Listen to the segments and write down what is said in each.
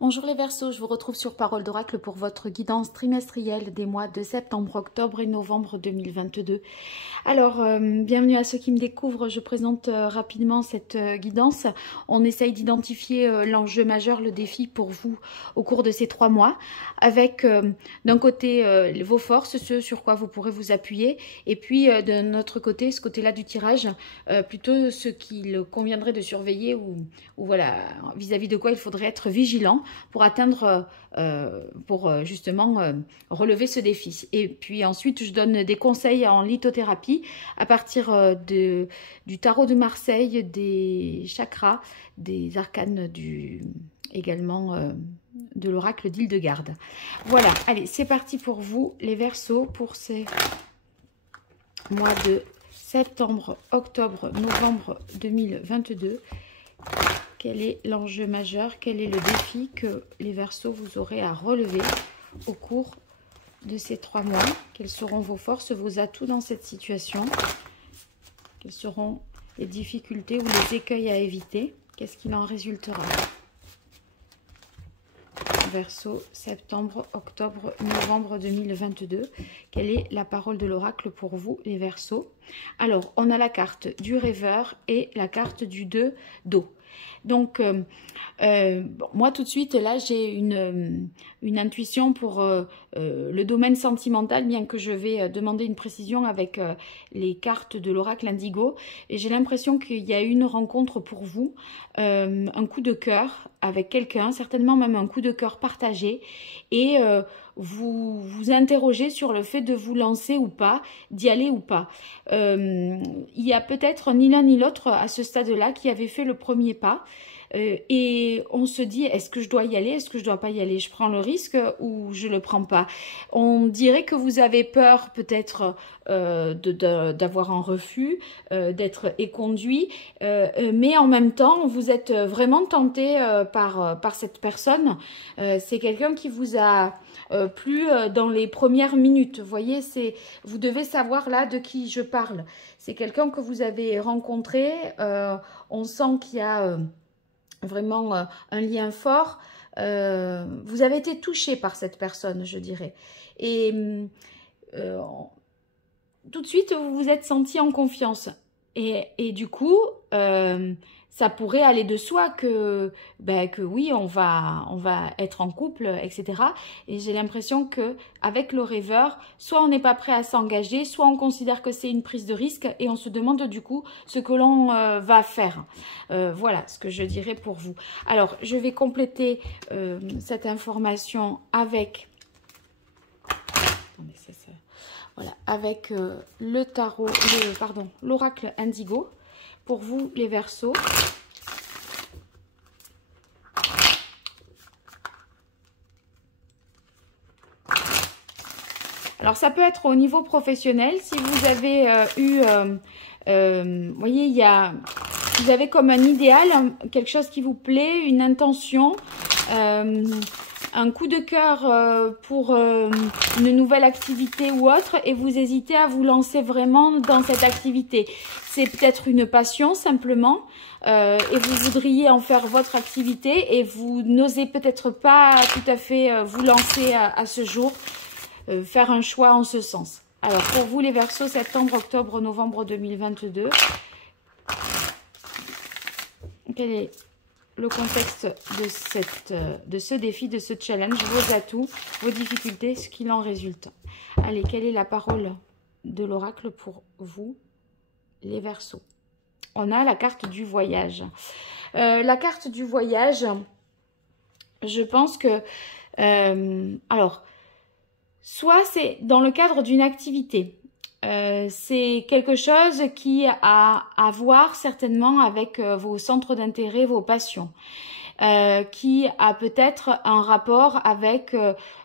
Bonjour les Verseaux, je vous retrouve sur Parole d'Oracle pour votre guidance trimestrielle des mois de septembre, octobre et novembre 2022. Alors, bienvenue à ceux qui me découvrent, je présente rapidement cette guidance. On essaye d'identifier l'enjeu majeur, le défi pour vous au cours de ces 3 mois, avec d'un côté vos forces, ce sur quoi vous pourrez vous appuyer, et puis de notre côté, ce côté-là du tirage, plutôt ce qu'il conviendrait de surveiller ou voilà, vis-à-vis de quoi il faudrait être vigilant pour atteindre, justement relever ce défi. Et puis ensuite, je donne des conseils en lithothérapie à partir du tarot de Marseille, des chakras, des arcanes également de l'oracle d'Île-de-Garde. Voilà, allez, c'est parti pour vous, les Verseaux, pour ces mois de septembre, octobre, novembre 2022. Quel est l'enjeu majeur? Quel est le défi que les Verseaux vous aurez à relever au cours de ces 3 mois? Quelles seront vos forces, vos atouts dans cette situation? Quelles seront les difficultés ou les écueils à éviter? Qu'est-ce qu'il en résultera? Verseau, septembre, octobre, novembre 2022. Quelle est la parole de l'oracle pour vous, les Verseaux? Alors, on a la carte du rêveur et la carte du 2 d'eau. Donc, moi tout de suite, là, j'ai une intuition pour le domaine sentimental, bien que je vais demander une précision avec les cartes de l'oracle indigo. Et j'ai l'impression qu'il y a une rencontre pour vous, un coup de cœur avec quelqu'un, certainement même un coup de cœur partagé. Et vous vous interrogez sur le fait de vous lancer ou pas, d'y aller ou pas. Il y a peut-être ni l'un ni l'autre à ce stade-là qui avait fait le premier pas. Et on se dit, est-ce que je dois y aller, est-ce que je dois pas y aller, je prends le risque ou je le prends pas? On dirait que vous avez peur peut-être d'avoir un refus, d'être éconduit, mais en même temps vous êtes vraiment tenté par cette personne. C'est quelqu'un qui vous a plu dans les premières minutes, vous voyez, vous devez savoir là de qui je parle. C'est quelqu'un que vous avez rencontré, on sent qu'il y a vraiment un lien fort. Vous avez été touché par cette personne, je dirais. Et tout de suite, vous vous êtes senti en confiance. Et du coup, ça pourrait aller de soi que oui, on va être en couple, etc. Et j'ai l'impression que avec le rêveur, soit on n'est pas prêt à s'engager, soit on considère que c'est une prise de risque et on se demande du coup ce que l'on va faire. Voilà ce que je dirais pour vous. Alors, je vais compléter cette information avec... Attendez, voilà, avec le tarot, l'oracle indigo. Pour vous, les Verseaux. Alors, ça peut être au niveau professionnel. Si vous avez vous voyez, vous avez comme un idéal, quelque chose qui vous plaît, une intention, un coup de cœur pour une nouvelle activité ou autre, et vous hésitez à vous lancer vraiment dans cette activité. C'est peut-être une passion simplement, et vous voudriez en faire votre activité et vous n'osez peut-être pas tout à fait vous lancer à ce jour, faire un choix en ce sens. Alors pour vous les Verseaux, septembre, octobre, novembre 2022, quel est le contexte de ce défi, de ce challenge, vos atouts, vos difficultés, ce qu'il en résulte? Allez, quelle est la parole de l'oracle pour vous, les Verseaux? On a la carte du voyage. La carte du voyage, je pense que... alors, soit c'est dans le cadre d'une activité. C'est quelque chose qui a à voir certainement avec vos centres d'intérêt, vos passions, qui a peut-être un rapport avec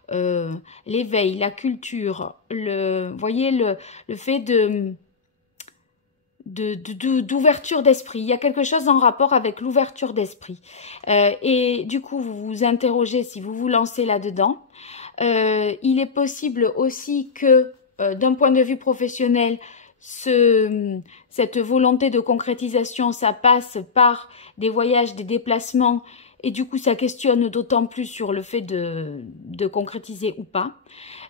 l'éveil, la culture, vous voyez, le fait d'ouverture d'esprit. Il y a quelque chose en rapport avec l'ouverture d'esprit. Et du coup, vous vous interrogez si vous vous lancez là-dedans. Il est possible aussi que d'un point de vue professionnel, cette volonté de concrétisation, ça passe par des voyages, des déplacements et du coup ça questionne d'autant plus sur le fait de concrétiser ou pas.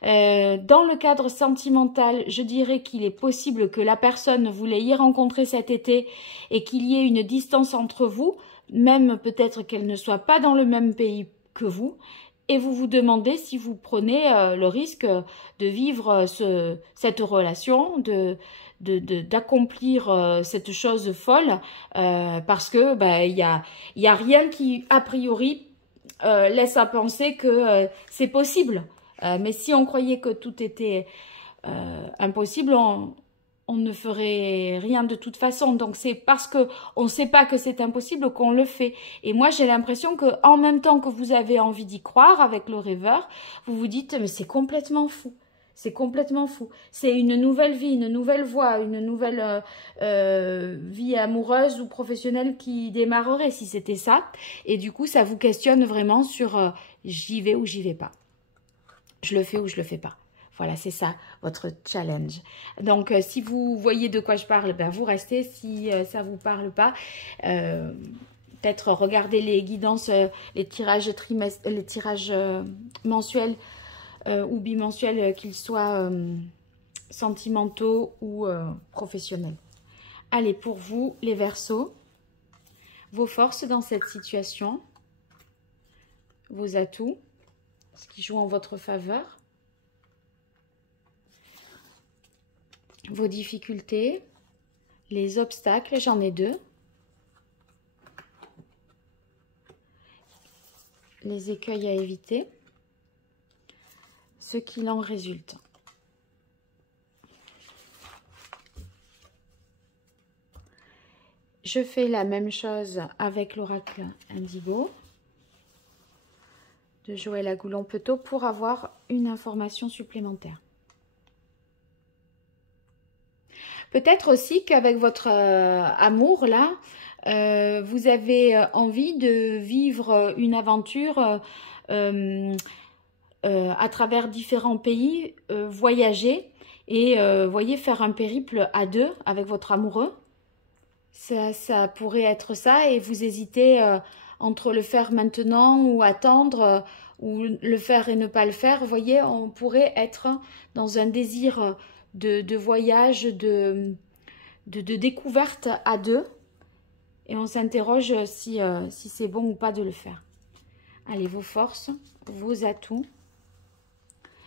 Dans le cadre sentimental, je dirais qu'il est possible que la personne voulait y rencontrer cet été et qu'il y ait une distance entre vous, même peut-être qu'elle ne soit pas dans le même pays que vous, et vous vous demandez si vous prenez le risque de vivre cette relation, d'accomplir cette chose folle, parce que il y a rien qui, a priori, laisse à penser que c'est possible. Mais si on croyait que tout était impossible, on ne ferait rien de toute façon. Donc c'est parce qu'on ne sait pas que c'est impossible qu'on le fait. Et moi j'ai l'impression que en même temps que vous avez envie d'y croire avec le rêveur, vous vous dites mais c'est complètement fou. C'est complètement fou. C'est une nouvelle vie, une nouvelle voie, une nouvelle vie amoureuse ou professionnelle qui démarrerait si c'était ça. Et du coup, ça vous questionne vraiment sur j'y vais ou j'y vais pas. Je le fais ou je le fais pas. Voilà, c'est ça, votre challenge. Donc, si vous voyez de quoi je parle, ben, vous restez. Si ça ne vous parle pas, peut-être regardez les guidances, les tirages mensuels ou bimensuels, qu'ils soient sentimentaux ou professionnels. Allez, pour vous, les Verseaux, vos forces dans cette situation, vos atouts, ce qui joue en votre faveur, vos difficultés, les obstacles, j'en ai 2, les écueils à éviter, ce qu'il en résulte. Je fais la même chose avec l'oracle Indigo de Joël Agoulon-Petot pour avoir une information supplémentaire. Peut-être aussi qu'avec votre amour là, vous avez envie de vivre une aventure à travers différents pays, voyager et voyez, faire un périple à 2 avec votre amoureux. Ça pourrait être ça et vous hésitez entre le faire maintenant ou attendre ou le faire et ne pas le faire. Vous voyez, on pourrait être dans un désir de voyage, de découverte à 2 et on s'interroge si c'est bon ou pas de le faire. Allez, vos forces, vos atouts,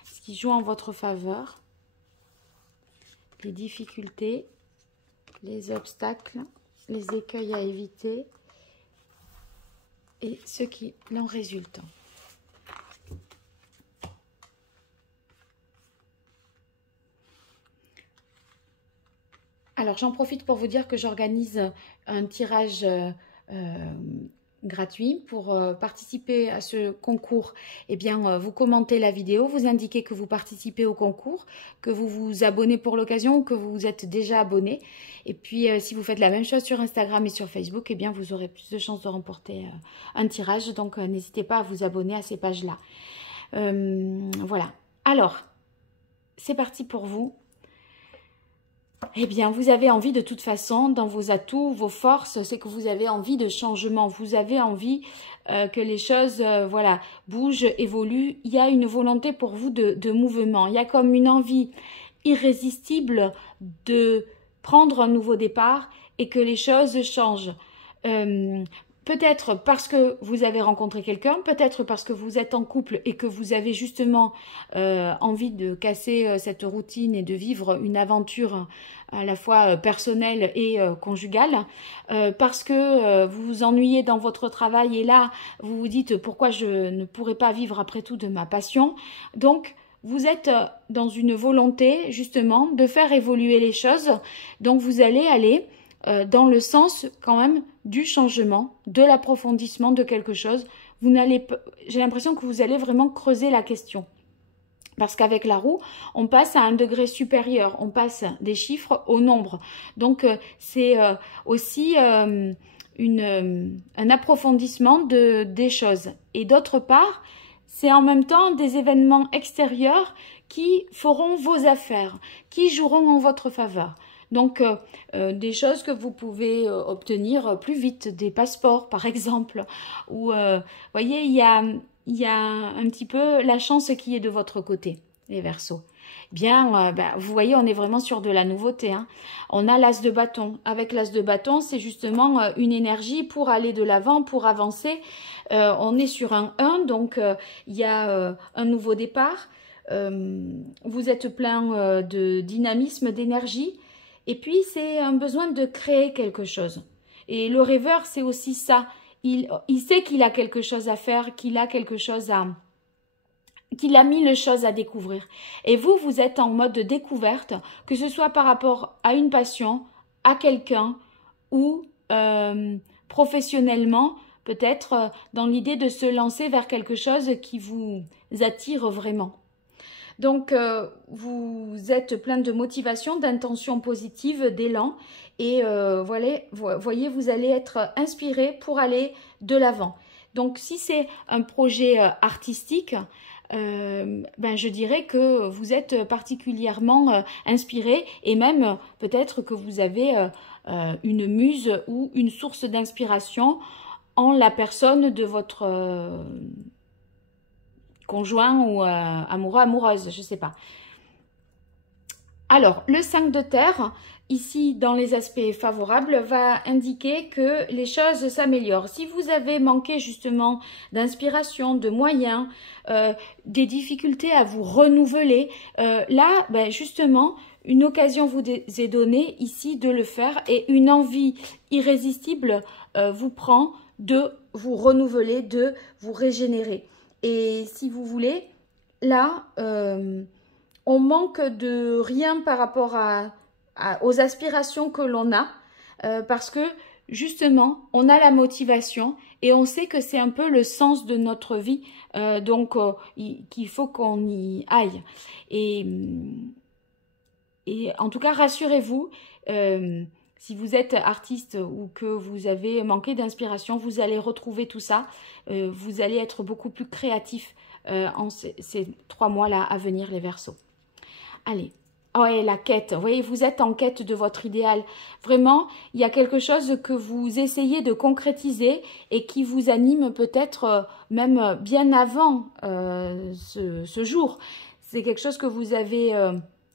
ce qui joue en votre faveur, les difficultés, les obstacles, les écueils à éviter et ce qui en résulte. Alors, j'en profite pour vous dire que j'organise un tirage gratuit pour participer à ce concours. Eh bien, vous commentez la vidéo, vous indiquez que vous participez au concours, que vous vous abonnez pour l'occasion ou que vous êtes déjà abonné. Et puis, si vous faites la même chose sur Instagram et sur Facebook, eh bien, vous aurez plus de chances de remporter un tirage. Donc, n'hésitez pas à vous abonner à ces pages-là. Voilà. Alors, c'est parti pour vous. Eh bien, vous avez envie de toute façon, dans vos atouts, vos forces, c'est que vous avez envie de changement. Vous avez envie que les choses, voilà, bougent, évoluent. Il y a une volonté pour vous de mouvement. Il y a comme une envie irrésistible de prendre un nouveau départ et que les choses changent. Peut-être parce que vous avez rencontré quelqu'un, peut-être parce que vous êtes en couple et que vous avez justement envie de casser cette routine et de vivre une aventure à la fois personnelle et conjugale, parce que vous vous ennuyez dans votre travail et là, vous vous dites pourquoi je ne pourrais pas vivre après tout de ma passion. Donc, vous êtes dans une volonté justement de faire évoluer les choses, donc vous allez aller dans le sens quand même du changement, de l'approfondissement de quelque chose. J'ai l'impression que vous allez vraiment creuser la question. Parce qu'avec la roue, on passe à un degré supérieur, on passe des chiffres au nombre. Donc c'est aussi un approfondissement des choses. Et d'autre part, c'est en même temps des événements extérieurs qui feront vos affaires, qui joueront en votre faveur. Donc, des choses que vous pouvez obtenir plus vite, des passeports par exemple. Ou, voyez, il y a un petit peu la chance qui est de votre côté, les Verseaux. Bien, vous voyez, on est vraiment sur de la nouveauté. Hein. On a l'as de bâton. Avec l'as de bâton, c'est justement une énergie pour aller de l'avant, pour avancer. On est sur un 1, donc il y a un nouveau départ. Vous êtes plein de dynamisme, d'énergie. Et puis, c'est un besoin de créer quelque chose. Et le rêveur, c'est aussi ça. Il sait qu'il a quelque chose à faire, qu'il a quelque chose qu'il a mille choses à découvrir. Et vous, vous êtes en mode de découverte, que ce soit par rapport à une passion, à quelqu'un ou professionnellement, peut-être dans l'idée de se lancer vers quelque chose qui vous attire vraiment. Donc, vous êtes plein de motivation, d'intention positive, d'élan. Et voyez, vous allez être inspiré pour aller de l'avant. Donc, si c'est un projet artistique, je dirais que vous êtes particulièrement inspiré et même peut-être que vous avez une muse ou une source d'inspiration en la personne de votre conjoint ou amoureux, amoureuse, je ne sais pas. Alors, le 5 de terre, ici dans les aspects favorables, va indiquer que les choses s'améliorent. Si vous avez manqué justement d'inspiration, de moyens, des difficultés à vous renouveler, là, justement, une occasion vous est donnée ici de le faire et une envie irrésistible vous prend de vous renouveler, de vous régénérer. Et si vous voulez, là, on manque de rien par rapport aux aspirations que l'on a, parce que justement, on a la motivation et on sait que c'est un peu le sens de notre vie, donc qu'il faut qu'on y aille. Et en tout cas, rassurez-vous, si vous êtes artiste ou que vous avez manqué d'inspiration, vous allez retrouver tout ça. Vous allez être beaucoup plus créatif en ces 3 mois-là à venir, les Verseaux. Allez. Oh, et la quête. Vous voyez, vous êtes en quête de votre idéal. Vraiment, il y a quelque chose que vous essayez de concrétiser et qui vous anime peut-être même bien avant ce jour. C'est quelque chose que vous avez...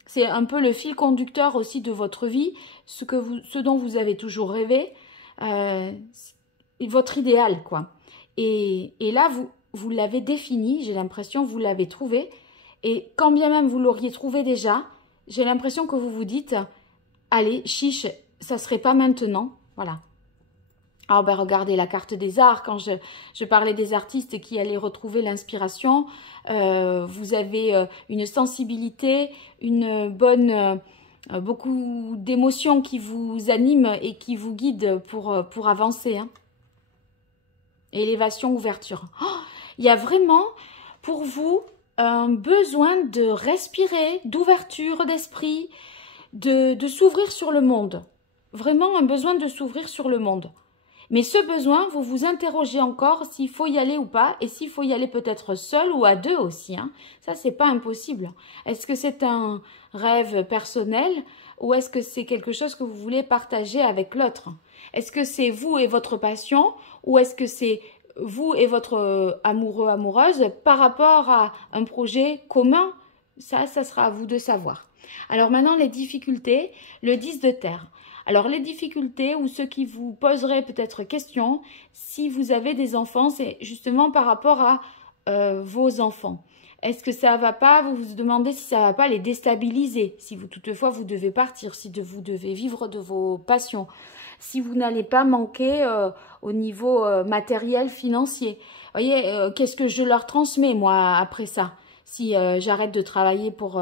c'est un peu le fil conducteur aussi de votre vie, ce dont vous avez toujours rêvé, votre idéal, quoi. Et là, vous l'avez défini, j'ai l'impression, vous l'avez trouvé. Et quand bien même vous l'auriez trouvé déjà, j'ai l'impression que vous vous dites, allez, chiche, ça serait pas maintenant, voilà. Alors, regardez la carte des arts, quand je parlais des artistes qui allaient retrouver l'inspiration, vous avez une sensibilité, une bonne, beaucoup d'émotions qui vous animent et qui vous guident pour avancer. Hein. Élévation, ouverture. Oh, il y a vraiment, pour vous, un besoin de respirer, d'ouverture d'esprit, de s'ouvrir sur le monde. Vraiment un besoin de s'ouvrir sur le monde. Mais ce besoin, vous vous interrogez encore s'il faut y aller ou pas, et s'il faut y aller peut-être seul ou à deux aussi. Hein. Ça, c'est pas impossible. Est-ce que c'est un rêve personnel ou est-ce que c'est quelque chose que vous voulez partager avec l'autre? Est-ce que c'est vous et votre passion ou est-ce que c'est vous et votre amoureux, amoureuse par rapport à un projet commun? Ça sera à vous de savoir. Alors maintenant, les difficultés, le 10 de terre. Alors les difficultés ou ce qui vous poserait peut-être question, si vous avez des enfants, c'est justement par rapport à vos enfants. Est-ce que ça va pas, vous vous demandez si ça va pas les déstabiliser, si vous toutefois vous devez partir, si vous devez vivre de vos passions, si vous n'allez pas manquer au niveau matériel, financier. Vous voyez, qu'est-ce que je leur transmets moi après ça, si j'arrête de travailler pour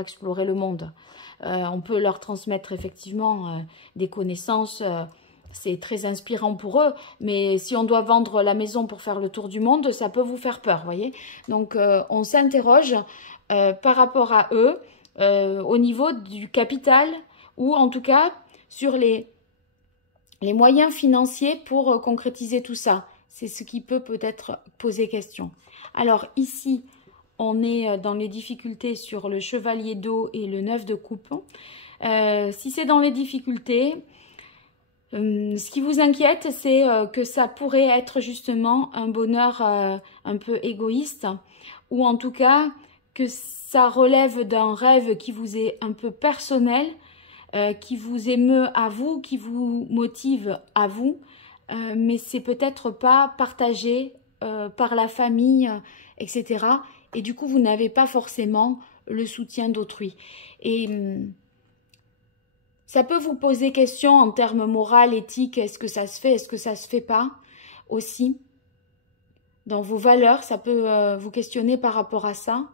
explorer le monde. On peut leur transmettre effectivement des connaissances, c'est très inspirant pour eux, mais si on doit vendre la maison pour faire le tour du monde, ça peut vous faire peur, voyez. Donc on s'interroge par rapport à eux au niveau du capital ou en tout cas sur les moyens financiers pour concrétiser tout ça. C'est ce qui peut peut-être poser question. Alors ici, on est dans les difficultés sur le chevalier d'eau et le 9 de coupe. Si c'est dans les difficultés, ce qui vous inquiète, c'est que ça pourrait être justement un bonheur un peu égoïste, ou en tout cas que ça relève d'un rêve qui vous est un peu personnel, qui vous émeut à vous, qui vous motive à vous, mais c'est peut-être pas partagé par la famille, etc. Et du coup, vous n'avez pas forcément le soutien d'autrui. Et ça peut vous poser question en termes moral, éthique, est-ce que ça se fait, est-ce que ça se fait pas aussi. Dans vos valeurs, ça peut vous questionner par rapport à ça.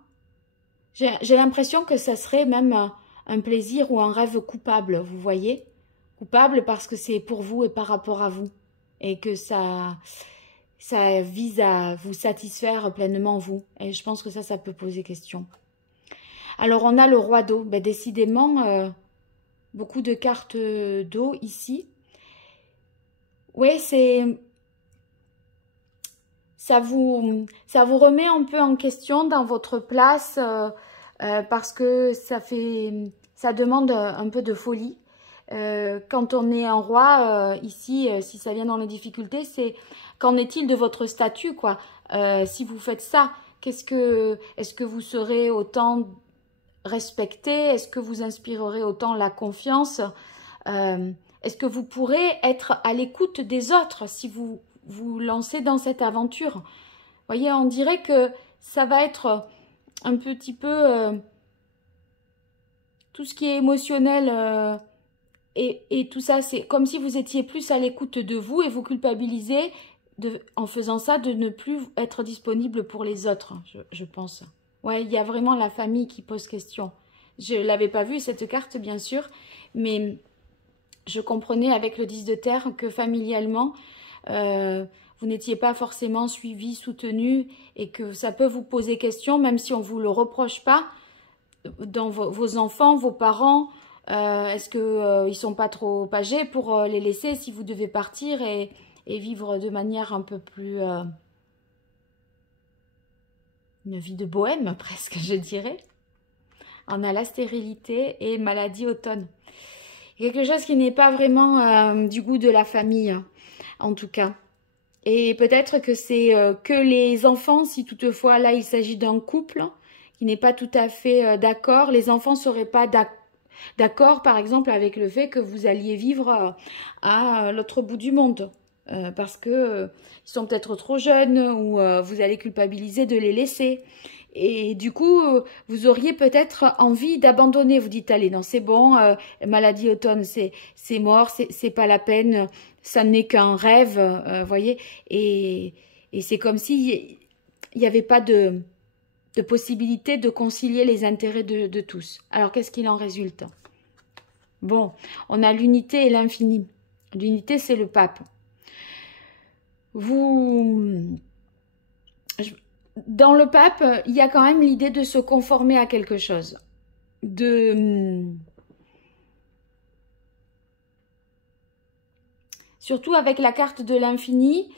J'ai l'impression que ça serait même un plaisir ou un rêve coupable, vous voyez? Coupable parce que c'est pour vous et par rapport à vous. Et que ça vise à vous satisfaire pleinement vous. Et je pense que ça peut poser question. Alors on a le roi d'eau. Ben, décidément, beaucoup de cartes d'eau ici. Oui, ça vous remet un peu en question dans votre place parce que ça demande un peu de folie. Quand on est un roi, ici, si ça vient dans les difficultés, c'est qu'en est-il de votre statut, quoi? Si vous faites ça, est-ce que vous serez autant respecté? Est-ce que vous inspirerez autant la confiance? Est-ce que vous pourrez être à l'écoute des autres si vous vous lancez dans cette aventure? Vous voyez, on dirait que ça va être un petit peu tout ce qui est émotionnel et tout ça, c'est comme si vous étiez plus à l'écoute de vous et vous culpabilisez en faisant ça de ne plus être disponible pour les autres, je pense. Ouais, il y a vraiment la famille qui pose question. Je ne l'avais pas vu cette carte, bien sûr, mais je comprenais avec le 10 de terre que familialement, vous n'étiez pas forcément suivi, soutenu, et que ça peut vous poser question, même si on ne vous le reproche pas, dans vos enfants, vos parents, est-ce qu'ils ne sont pas trop âgés pour les laisser si vous devez partir et vivre de manière un peu plus... une vie de bohème, presque, je dirais. On a la stérilité et maladie automne. Quelque chose qui n'est pas vraiment du goût de la famille, en tout cas. Et peut-être que c'est que les enfants, si toutefois là il s'agit d'un couple qui n'est pas tout à fait d'accord, les enfants ne seraient pas d'accord par exemple avec le fait que vous alliez vivre à l'autre bout du monde. Parce que ils sont peut-être trop jeunes ou vous allez culpabiliser de les laisser. Et du coup, vous auriez peut-être envie d'abandonner. Vous dites, allez, non, c'est bon, maladie automne, c'est mort, c'est pas la peine, ça n'est qu'un rêve, voyez. Et c'est comme si il n'y avait pas de possibilité de concilier les intérêts de tous. Alors, qu'est-ce qu'il en résulte? Bon, on a l'unité et l'infini. L'unité, c'est le pape. Dans le pape, il y a quand même l'idée de se conformer à quelque chose. Surtout avec la carte de l'infini,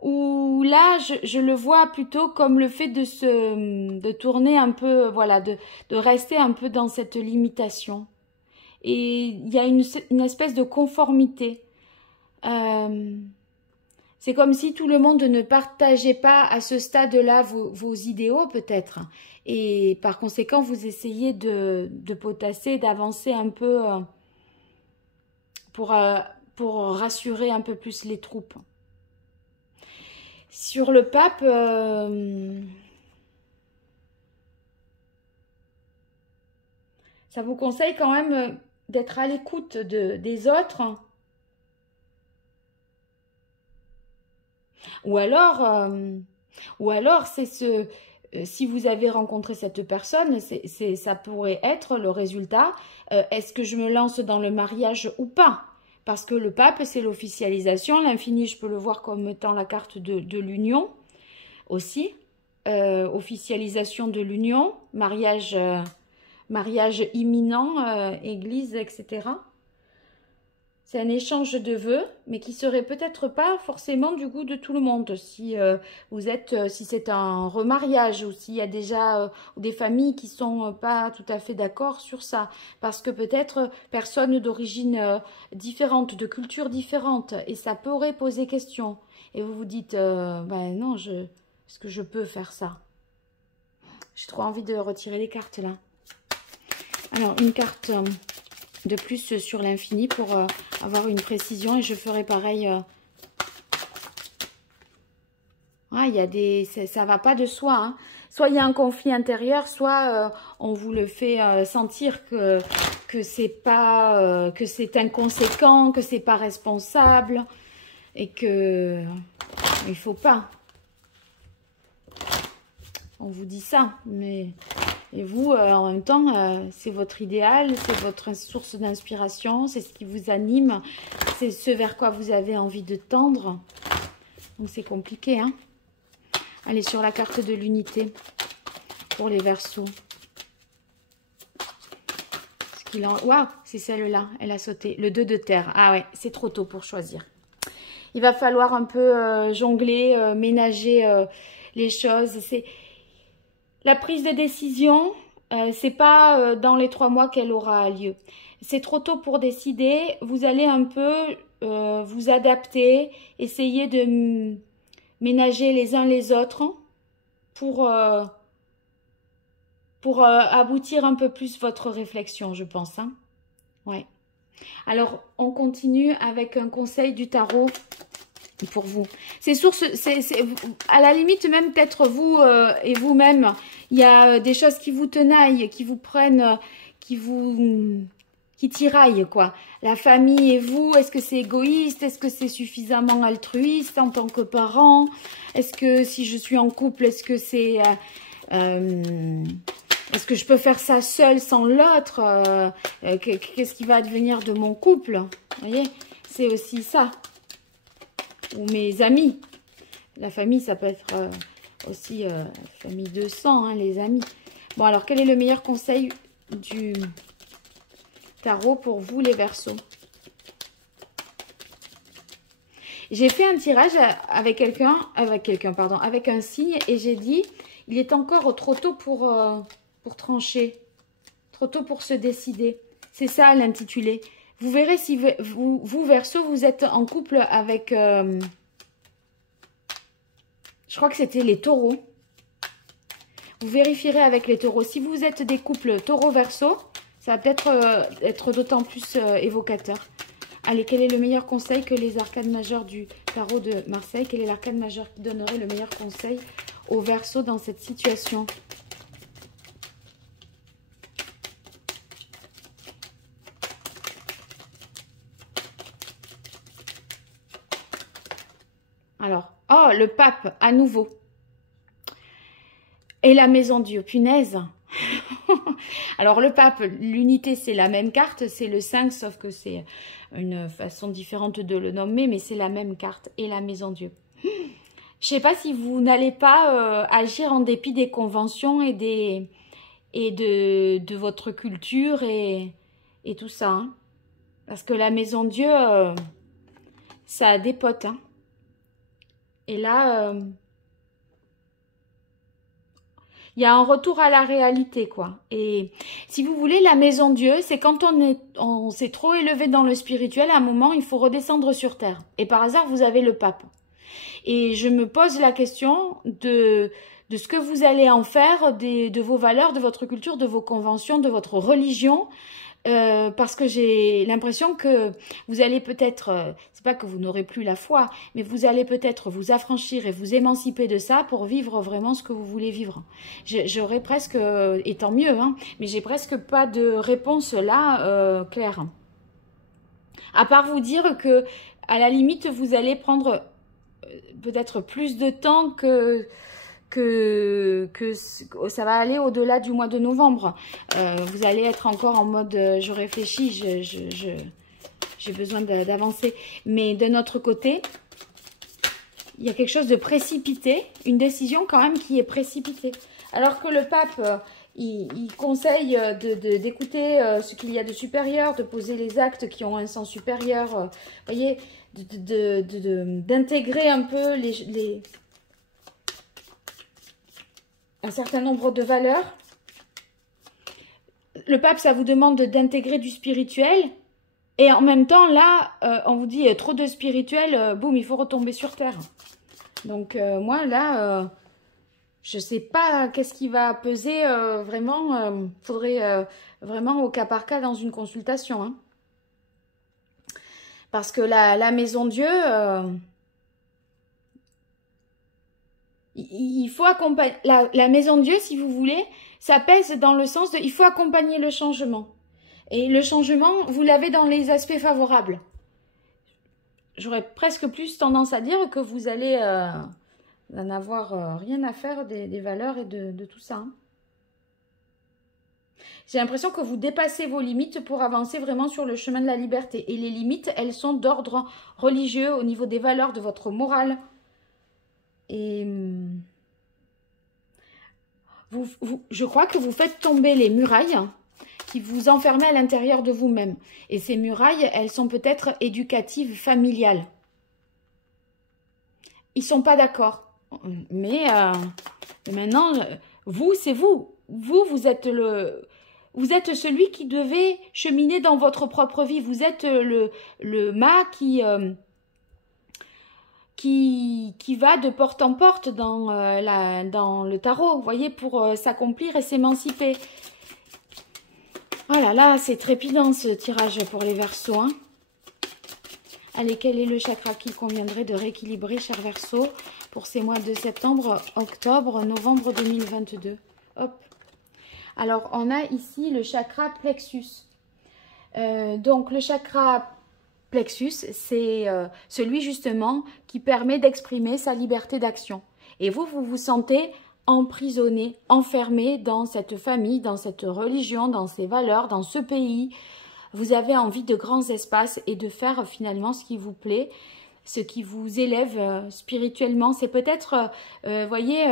où là, je le vois plutôt comme le fait de tourner un peu, voilà, de rester un peu dans cette limitation. Et il y a une espèce de conformité. C'est comme si tout le monde ne partageait pas à ce stade-là vos idéaux peut-être. Et par conséquent, vous essayez de potasser, d'avancer un peu pour rassurer un peu plus les troupes. Sur le pape, ça vous conseille quand même d'être à l'écoute des autres. Ou alors c'est si vous avez rencontré cette personne, ça pourrait être le résultat. Est-ce que je me lance dans le mariage ou pas? Parce que le pape, c'est l'officialisation. L'infini, je peux le voir comme étant la carte de l'union aussi. Officialisation de l'union, mariage imminent, église, etc. C'est un échange de vœux, mais qui serait peut-être pas forcément du goût de tout le monde. Si si c'est un remariage ou s'il y a déjà des familles qui sont pas tout à fait d'accord sur ça, parce que peut-être personne d'origine différente, de culture différente, et ça pourrait poser question. Et vous vous dites, ben non, est-ce que je peux faire ça? J'ai trop envie de retirer les cartes là. Alors, une carte de plus sur l'infini pour avoir une précision, et je ferai pareil. Ah, il y a ça va pas de soi. Hein. Soit il y a un conflit intérieur, soit on vous le fait sentir que c'est pas que c'est inconséquent, que c'est pas responsable et que il faut pas. On vous dit ça, mais et vous, en même temps, c'est votre idéal, c'est votre source d'inspiration, c'est ce qui vous anime, c'est ce vers quoi vous avez envie de tendre. Donc c'est compliqué, hein. Allez, sur la carte de l'unité, pour les Verseaux. Waouh, c'est celle-là, elle a sauté. Le 2 de terre. Ah ouais, c'est trop tôt pour choisir. Il va falloir un peu jongler, ménager les choses. C'est... La prise de décision, c'est pas dans les 3 mois qu'elle aura lieu. C'est trop tôt pour décider. Vous allez un peu vous adapter, essayer de ménager les uns les autres pour aboutir un peu plus votre réflexion, je pense. Hein. Ouais. Alors, on continue avec un conseil du tarot pour vous. Ces sources, à la limite, même peut-être vous et vous-même, il y a des choses qui vous tenaillent, qui vous prennent, qui tiraillent, quoi. La famille et vous, est-ce que c'est égoïste? Est-ce que c'est suffisamment altruiste en tant que parent? Est-ce que si je suis en couple, est-ce que c'est... est-ce que je peux faire ça seule sans l'autre? Qu'est-ce qui va advenir de mon couple? Vous voyez, c'est aussi ça. Ou mes amis. La famille, ça peut être aussi famille de sang, hein, les amis. Bon, alors, quel est le meilleur conseil du tarot pour vous, les Verseaux? J'ai fait un tirage avec avec un signe, et j'ai dit, il est encore trop tôt pour trancher, trop tôt pour se décider. C'est ça l'intitulé. Vous verrez si vous, Verseau, vous êtes en couple avec, je crois que c'était les taureaux. Vous vérifierez avec les taureaux. Si vous êtes des couples taureau-Verseau, ça va peut-être être d'autant plus évocateur. Allez, quel est le meilleur conseil que les arcanes majeures du tarot de Marseille? Quel est l'arcane majeur qui donnerait le meilleur conseil aux Verseaux dans cette situation? Alors, oh, le pape, à nouveau. Et la maison Dieu, punaise. Alors, le pape, l'unité, c'est la même carte, c'est le 5, sauf que c'est une façon différente de le nommer, mais c'est la même carte. Et la maison Dieu. Je ne sais pas si vous n'allez pas agir en dépit des conventions et de votre culture et tout ça. Hein. Parce que la maison Dieu, ça a des potes, hein. Et là, il y a un retour à la réalité, quoi. Et si vous voulez, la maison Dieu, c'est quand on s'est trop élevé dans le spirituel, à un moment, il faut redescendre sur terre. Et par hasard, vous avez le pape. Et je me pose la question de ce que vous allez en faire, de vos valeurs, de votre culture, de vos conventions, de votre religion. Parce que j'ai l'impression que vous allez peut-être, c'est pas que vous n'aurez plus la foi, mais vous allez peut-être vous affranchir et vous émanciper de ça pour vivre vraiment ce que vous voulez vivre. J'aurais presque, et tant mieux, hein, mais j'ai presque pas de réponse là claire. À part vous dire que, à la limite, vous allez prendre peut-être plus de temps que ça va aller au-delà du mois de novembre. Vous allez être encore en mode je réfléchis, j'ai besoin d'avancer. Mais de notre côté, il y a quelque chose de précipité, une décision quand même qui est précipitée. Alors que le pape il conseille d'écouter ce qu'il y a de supérieur, de poser les actes qui ont un sens supérieur. Vous voyez, d'intégrer un peu un certain nombre de valeurs. Le pape, ça vous demande d'intégrer du spirituel. Et en même temps, là, on vous dit trop de spirituel, boum, il faut retomber sur terre. Donc, moi, là, je ne sais pas qu'est-ce qui va peser vraiment. Faudrait vraiment au cas par cas dans une consultation. Hein. Parce que la Maison Dieu, il faut accompagner. La Maison Dieu, si vous voulez, ça pèse dans le sens de il faut accompagner le changement. Et le changement, vous l'avez dans les aspects favorables. J'aurais presque plus tendance à dire que vous allez n'en avoir rien à faire des valeurs et de tout ça. Hein. J'ai l'impression que vous dépassez vos limites pour avancer vraiment sur le chemin de la liberté. Et les limites, elles sont d'ordre religieux au niveau des valeurs de votre morale. Et je crois que vous faites tomber les murailles qui vous enfermez à l'intérieur de vous-même. Et ces murailles, elles sont peut-être éducatives, familiales. Ils ne sont pas d'accord. Mais maintenant, vous, c'est vous. Vous êtes celui qui devait cheminer dans votre propre vie. Vous êtes le mât qui va de porte en porte dans le tarot, vous voyez, pour s'accomplir et s'émanciper. Oh là là, c'est trépidant ce tirage pour les Verseaux. Hein. Allez, quel est le chakra qu'il conviendrait de rééquilibrer, cher Verseau, pour ces mois de septembre, octobre, novembre 2022? Hop. Alors, on a ici le chakra plexus. Donc, le chakra plexus, c'est celui justement qui permet d'exprimer sa liberté d'action. Et vous vous sentez emprisonné, enfermé dans cette famille, dans cette religion, dans ces valeurs, dans ce pays. Vous avez envie de grands espaces et de faire finalement ce qui vous plaît, ce qui vous élève spirituellement. C'est peut-être, voyez,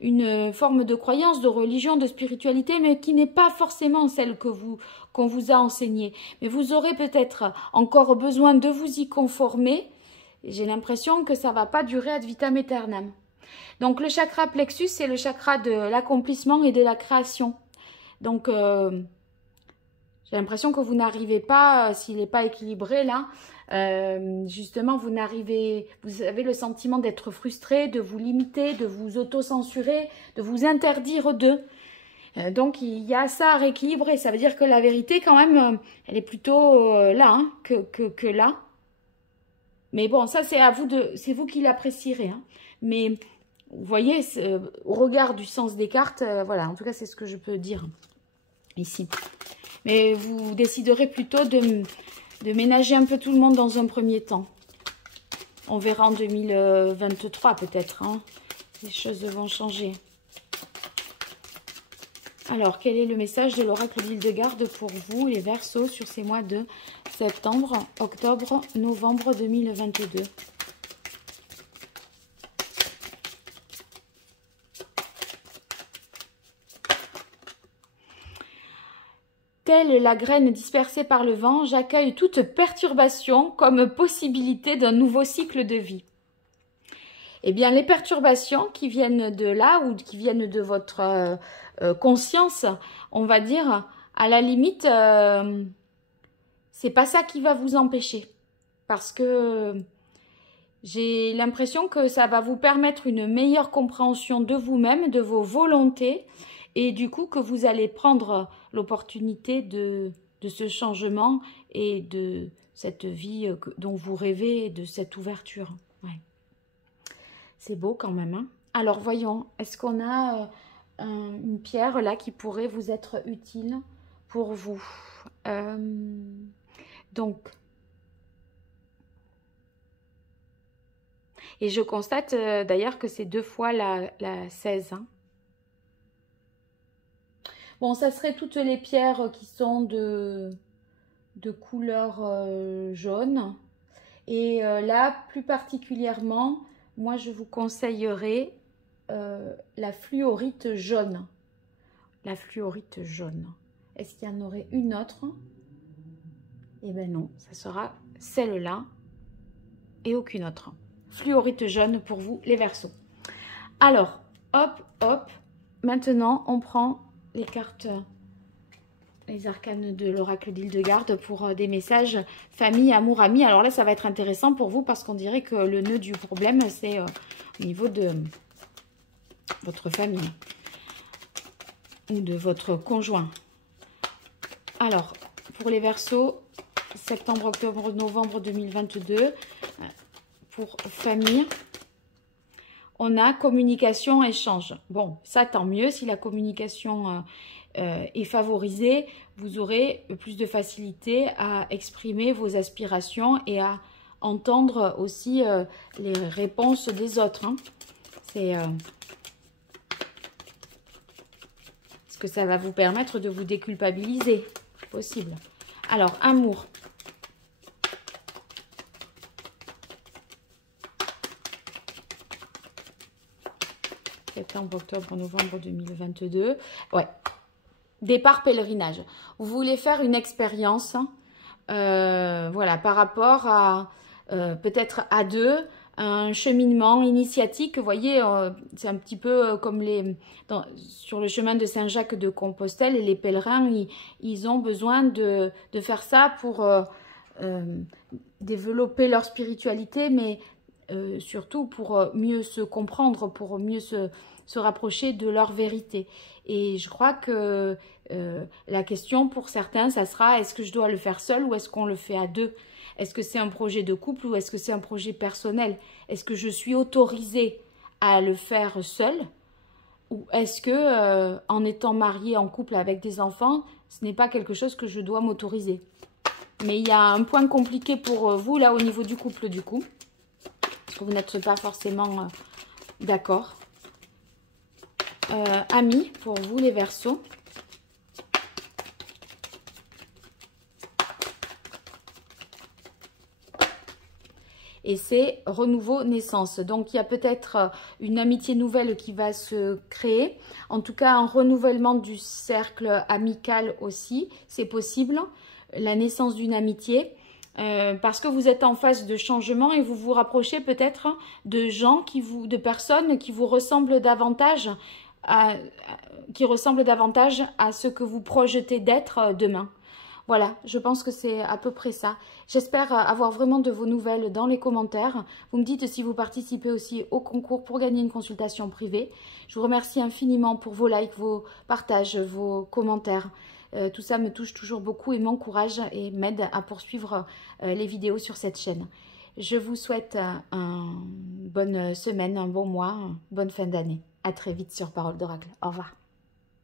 une forme de croyance, de religion, de spiritualité, mais qui n'est pas forcément celle qu'on vous a enseignée. Mais vous aurez peut-être encore besoin de vous y conformer. J'ai l'impression que ça ne va pas durer ad vitam aeternam. Donc le chakra plexus, c'est le chakra de l'accomplissement et de la création. Donc j'ai l'impression que vous n'arrivez pas, s'il n'est pas équilibré là, justement vous avez le sentiment d'être frustré, de vous limiter, de vous auto-censurer, de vous interdire d'eux. Donc il y a ça à rééquilibrer. Ça veut dire que la vérité quand même, elle est plutôt là hein, que là. Mais bon, ça c'est à vous c'est vous qui l'apprécierez. Hein. Mais vous voyez, au regard du sens des cartes, voilà, en tout cas c'est ce que je peux dire ici. Mais vous déciderez plutôt de ménager un peu tout le monde dans un premier temps. On verra en 2023 peut-être. Hein. Les choses vont changer. Alors, quel est le message de l'oracle d'Hildegarde pour vous, les Verseaux, sur ces mois de septembre, octobre, novembre 2022 ? Telle la graine dispersée par le vent, j'accueille toute perturbation comme possibilité d'un nouveau cycle de vie. Eh bien, les perturbations qui viennent de là ou qui viennent de votre conscience, on va dire, à la limite, c'est pas ça qui va vous empêcher. Parce que j'ai l'impression que ça va vous permettre une meilleure compréhension de vous-même, de vos volontés, et du coup que vous allez prendre l'opportunité de ce changement et de cette vie dont vous rêvez, de cette ouverture. Ouais. C'est beau quand même. Hein. Alors voyons, est-ce qu'on a une pierre là qui pourrait vous être utile pour vous? Donc, et je constate d'ailleurs que c'est 2 fois la 16. Hein. Bon, ça serait toutes les pierres qui sont de couleur jaune. Et là, plus particulièrement, moi, je vous conseillerais la fluorite jaune. la fluorite jaune. Est-ce qu'il y en aurait une autre? Eh bien non, ça sera celle-là et aucune autre. Fluorite jaune pour vous, les Verseaux. Alors, hop, hop. Maintenant, on prend les cartes, les arcanes de l'oracle d'Hildegarde pour des messages famille, amour, amis. Alors là, ça va être intéressant pour vous parce qu'on dirait que le nœud du problème, c'est au niveau de votre famille ou de votre conjoint. Alors, pour les Verseaux, septembre, octobre, novembre 2022, pour famille, on a communication, échange. Bon, ça tant mieux, si la communication est favorisée, vous aurez plus de facilité à exprimer vos aspirations et à entendre aussi les réponses des autres. Hein. C'est ce que ça va vous permettre de vous déculpabiliser, possible. Alors, amour. Septembre, octobre, novembre 2022. Ouais. Départ pèlerinage. Vous voulez faire une expérience, voilà, par rapport à peut-être à deux, un cheminement initiatique. Vous voyez, c'est un petit peu comme sur le chemin de Saint-Jacques de Compostelle, et les pèlerins, ils ont besoin de faire ça pour développer leur spiritualité, mais surtout pour mieux se comprendre, pour mieux se rapprocher de leur vérité. Et je crois que la question pour certains, ça sera: est-ce que je dois le faire seul ou est-ce qu'on le fait à deux? Est-ce que c'est un projet de couple ou est-ce que c'est un projet personnel? Est-ce que je suis autorisée à le faire seul? Ou est-ce que en étant mariée, en couple avec des enfants, ce n'est pas quelque chose que je dois m'autoriser? Mais il y a un point compliqué pour vous là au niveau du couple du coup. Parce que vous n'êtes pas forcément d'accord. Amis, pour vous les Verseaux. Et c'est renouveau, naissance. Donc, il y a peut-être une amitié nouvelle qui va se créer. En tout cas, un renouvellement du cercle amical aussi, c'est possible. La naissance d'une amitié. Parce que vous êtes en phase de changement et vous vous rapprochez peut-être de gens de personnes qui vous ressemblent davantage à ce que vous projetez d'être demain. Voilà, je pense que c'est à peu près ça. J'espère avoir vraiment de vos nouvelles dans les commentaires. Vous me dites si vous participez aussi au concours pour gagner une consultation privée. Je vous remercie infiniment pour vos likes, vos partages, vos commentaires. Tout ça me touche toujours beaucoup et m'encourage et m'aide à poursuivre les vidéos sur cette chaîne. Je vous souhaite une bonne semaine, un bon mois, une bonne fin d'année. À très vite sur Parole d'Oracle. Au revoir.